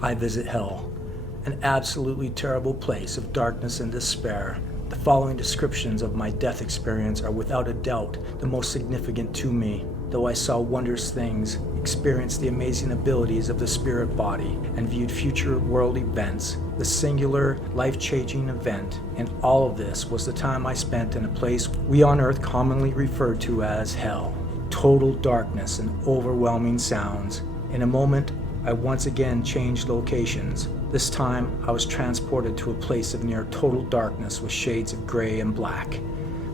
I visit hell, an absolutely terrible place of darkness and despair. The following descriptions of my death experience are without a doubt the most significant to me. Though I saw wondrous things, experienced the amazing abilities of the spirit body, and viewed future world events, the singular, life-changing event in all of this was the time I spent in a place we on earth commonly refer to as hell. Total darkness and overwhelming sounds. In a moment, I once again changed locations. This time, I was transported to a place of near total darkness with shades of gray and black.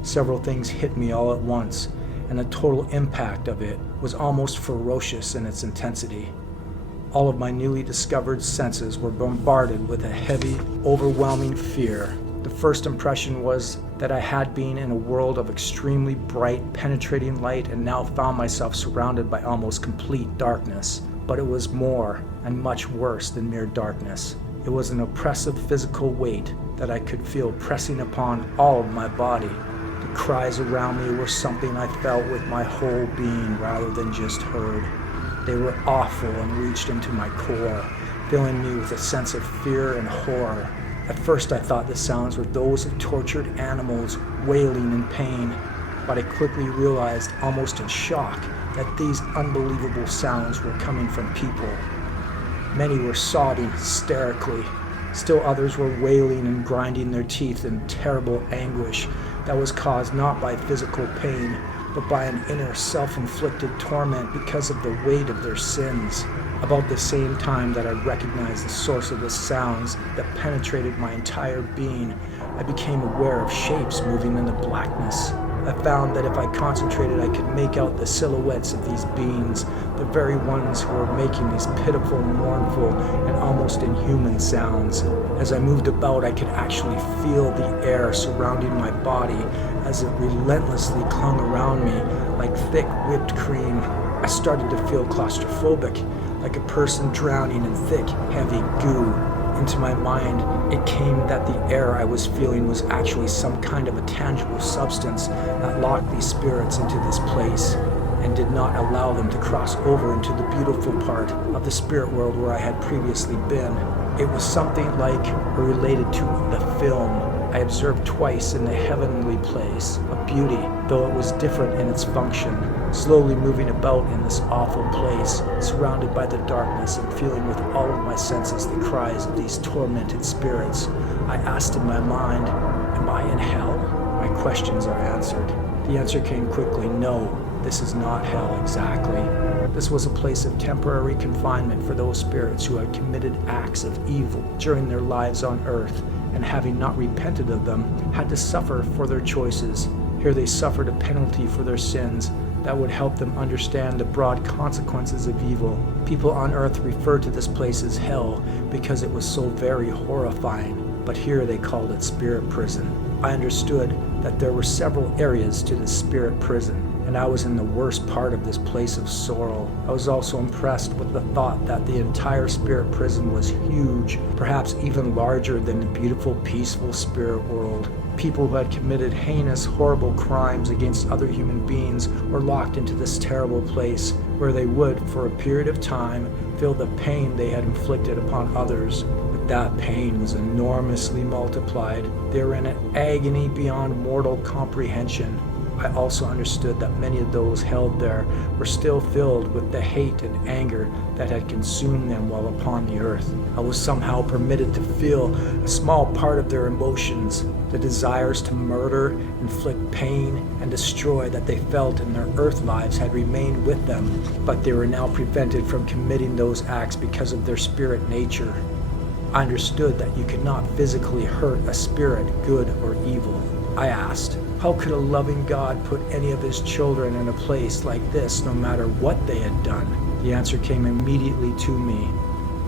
Several things hit me all at once, and the total impact of it was almost ferocious in its intensity. All of my newly discovered senses were bombarded with a heavy, overwhelming fear. The first impression was that I had been in a world of extremely bright, penetrating light and now found myself surrounded by almost complete darkness. But it was more and much worse than mere darkness. It was an oppressive physical weight that I could feel pressing upon all of my body. The cries around me were something I felt with my whole being rather than just heard. They were awful and reached into my core, filling me with a sense of fear and horror. At first I thought the sounds were those of tortured animals wailing in pain, but I quickly realized, almost in shock, that these unbelievable sounds were coming from people. Many were sobbing hysterically. Still others were wailing and grinding their teeth in terrible anguish that was caused not by physical pain, but by an inner self-inflicted torment because of the weight of their sins. About the same time that I recognized the source of the sounds that penetrated my entire being, I became aware of shapes moving in the blackness. I found that if I concentrated, I could make out the silhouettes of these beings, the very ones who were making these pitiful, mournful, and almost inhuman sounds. As I moved about, I could actually feel the air surrounding my body as it relentlessly clung around me like thick whipped cream. I started to feel claustrophobic, like a person drowning in thick, heavy goo. Into my mind, it came that the air I was feeling was actually some kind of a tangible substance that locked these spirits into this place and did not allow them to cross over into the beautiful part of the spirit world where I had previously been. It was something like or related to the film I observed twice in the heavenly place of beauty, though it was different in its function. Slowly moving about in this awful place, surrounded by the darkness and feeling with all of my senses the cries of these tormented spirits, I asked in my mind, am I in hell? My questions are answered. The answer came quickly, no, this is not hell exactly. This was a place of temporary confinement for those spirits who had committed acts of evil during their lives on earth, and having not repented of them, had to suffer for their choices. Here they suffered a penalty for their sins that would help them understand the broad consequences of evil. People on earth referred to this place as hell because it was so very horrifying, but here they called it spirit prison. I understood that there were several areas to this spirit prison, and I was in the worst part of this place of sorrow. I was also impressed with the thought that the entire spirit prison was huge, perhaps even larger than the beautiful, peaceful spirit world. People who had committed heinous, horrible crimes against other human beings were locked into this terrible place, where they would, for a period of time, feel the pain they had inflicted upon others. But that pain was enormously multiplied. They were in an agony beyond mortal comprehension. I also understood that many of those held there were still filled with the hate and anger that had consumed them while upon the earth. I was somehow permitted to feel a small part of their emotions, the desires to murder, inflict pain, and destroy that they felt in their earth lives had remained with them, but they were now prevented from committing those acts because of their spirit nature. I understood that you could not physically hurt a spirit, good or evil. I asked, how could a loving God put any of his children in a place like this no matter what they had done? The answer came immediately to me.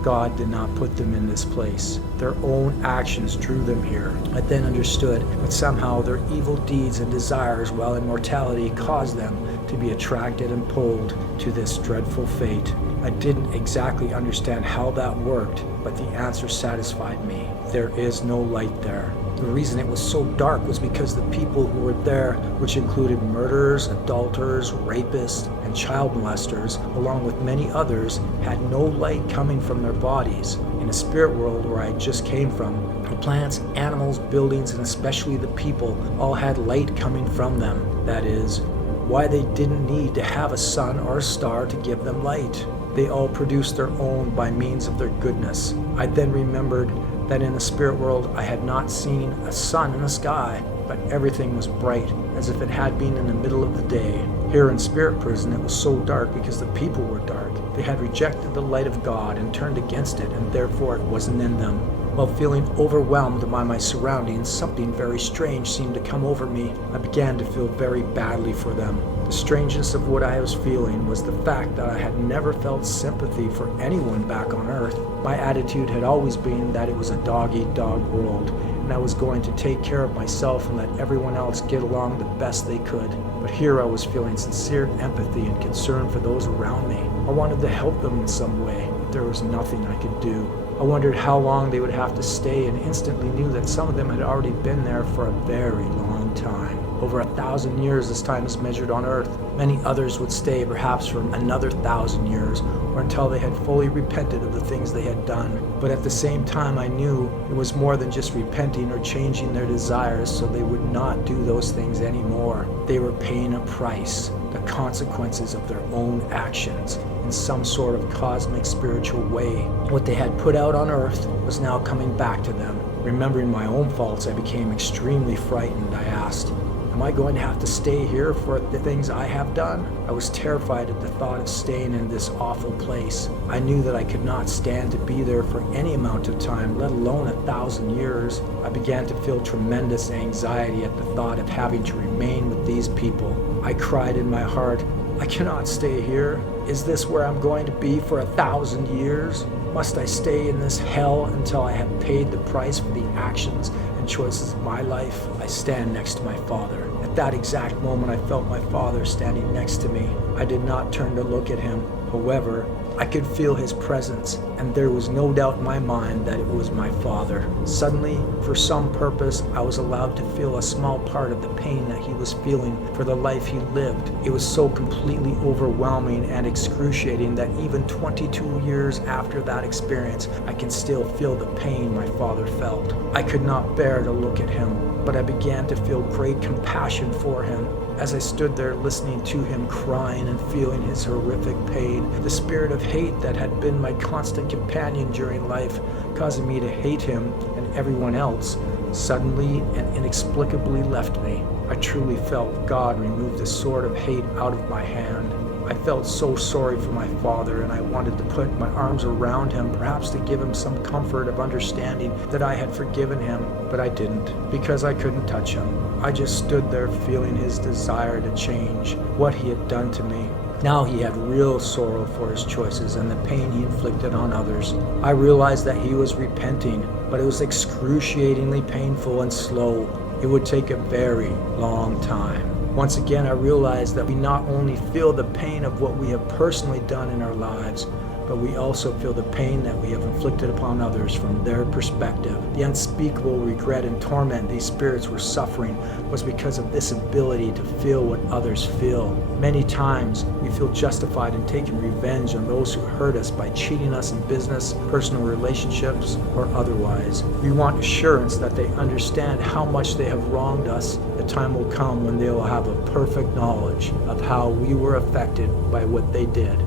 God did not put them in this place. Their own actions drew them here. I then understood that somehow their evil deeds and desires while in mortality caused them to be attracted and pulled to this dreadful fate. I didn't exactly understand how that worked, but the answer satisfied me. There is no light there. The reason it was so dark was because the people who were there, which included murderers, adulterers, rapists, and child molesters, along with many others, had no light coming from their bodies. In a spirit world where I just came from, the plants, animals, buildings, and especially the people all had light coming from them. That is, why they didn't need to have a sun or a star to give them light. They all produced their own by means of their goodness. I then remembered that in the spirit world I had not seen a sun in the sky, but everything was bright, as if it had been in the middle of the day. Here in spirit prison it was so dark because the people were dark. They had rejected the light of God and turned against it, and therefore it wasn't in them. While feeling overwhelmed by my surroundings, something very strange seemed to come over me. I began to feel very badly for them. The strangeness of what I was feeling was the fact that I had never felt sympathy for anyone back on Earth. My attitude had always been that it was a dog-eat-dog world, and I was going to take care of myself and let everyone else get along the best they could. But here I was feeling sincere empathy and concern for those around me. I wanted to help them in some way, but there was nothing I could do. I wondered how long they would have to stay, and instantly knew that some of them had already been there for a very long time. Over 1,000 years this time is measured on Earth. Many others would stay perhaps for another 1,000 years, or until they had fully repented of the things they had done. But at the same time I knew it was more than just repenting or changing their desires so they would not do those things anymore. They were paying a price, the consequences of their own actions, in some sort of cosmic spiritual way. What they had put out on Earth was now coming back to them. Remembering my own faults, I became extremely frightened. I asked, am I going to have to stay here for the things I have done? I was terrified at the thought of staying in this awful place. I knew that I could not stand to be there for any amount of time, let alone 1,000 years. I began to feel tremendous anxiety at the thought of having to remain with these people. I cried in my heart, I cannot stay here. Is this where I'm going to be for 1,000 years? Must I stay in this hell until I have paid the price for the actions and choices of my life? I stand next to my father. At that exact moment, I felt my father standing next to me. I did not turn to look at him. However, I could feel his presence, and there was no doubt in my mind that it was my father. Suddenly, for some purpose, I was allowed to feel a small part of the pain that he was feeling for the life he lived. It was so completely overwhelming and excruciating that even 22 years after that experience, I can still feel the pain my father felt. I could not bear to look at him, but I began to feel great compassion for him. As I stood there listening to him crying and feeling his horrific pain, the spirit of hate that had been my constant companion during life, causing me to hate him and everyone else, suddenly and inexplicably left me. I truly felt God remove the sword of hate out of my hand. I felt so sorry for my father, and I wanted to put my arms around him, perhaps to give him some comfort of understanding that I had forgiven him, but I didn't, because I couldn't touch him. I just stood there feeling his desire to change, what he had done to me. Now he had real sorrow for his choices and the pain he inflicted on others. I realized that he was repenting, but it was excruciatingly painful and slow. It would take a very long time. Once again, I realized that we not only feel the pain of what we have personally done in our lives, but we also feel the pain that we have inflicted upon others from their perspective. The unspeakable regret and torment these spirits were suffering was because of this ability to feel what others feel. Many times, we feel justified in taking revenge on those who hurt us by cheating us in business, personal relationships, or otherwise. We want assurance that they understand how much they have wronged us. The time will come when they will have a perfect knowledge of how we were affected by what they did.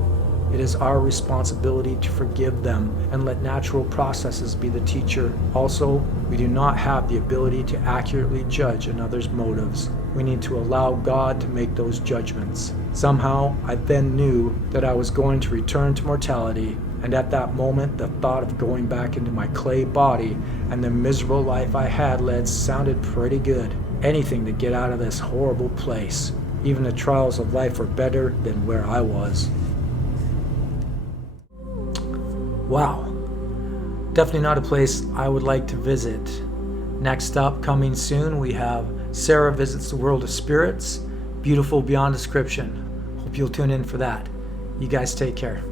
It is our responsibility to forgive them and let natural processes be the teacher. Also, we do not have the ability to accurately judge another's motives. We need to allow God to make those judgments. Somehow, I then knew that I was going to return to mortality, and at that moment, the thought of going back into my clay body and the miserable life I had led sounded pretty good. Anything to get out of this horrible place. Even the trials of life were better than where I was. Wow, definitely not a place I would like to visit. Next up, coming soon, we have Sarah Visits the World of Spirits, beautiful beyond description. Hope you'll tune in for that. You guys take care.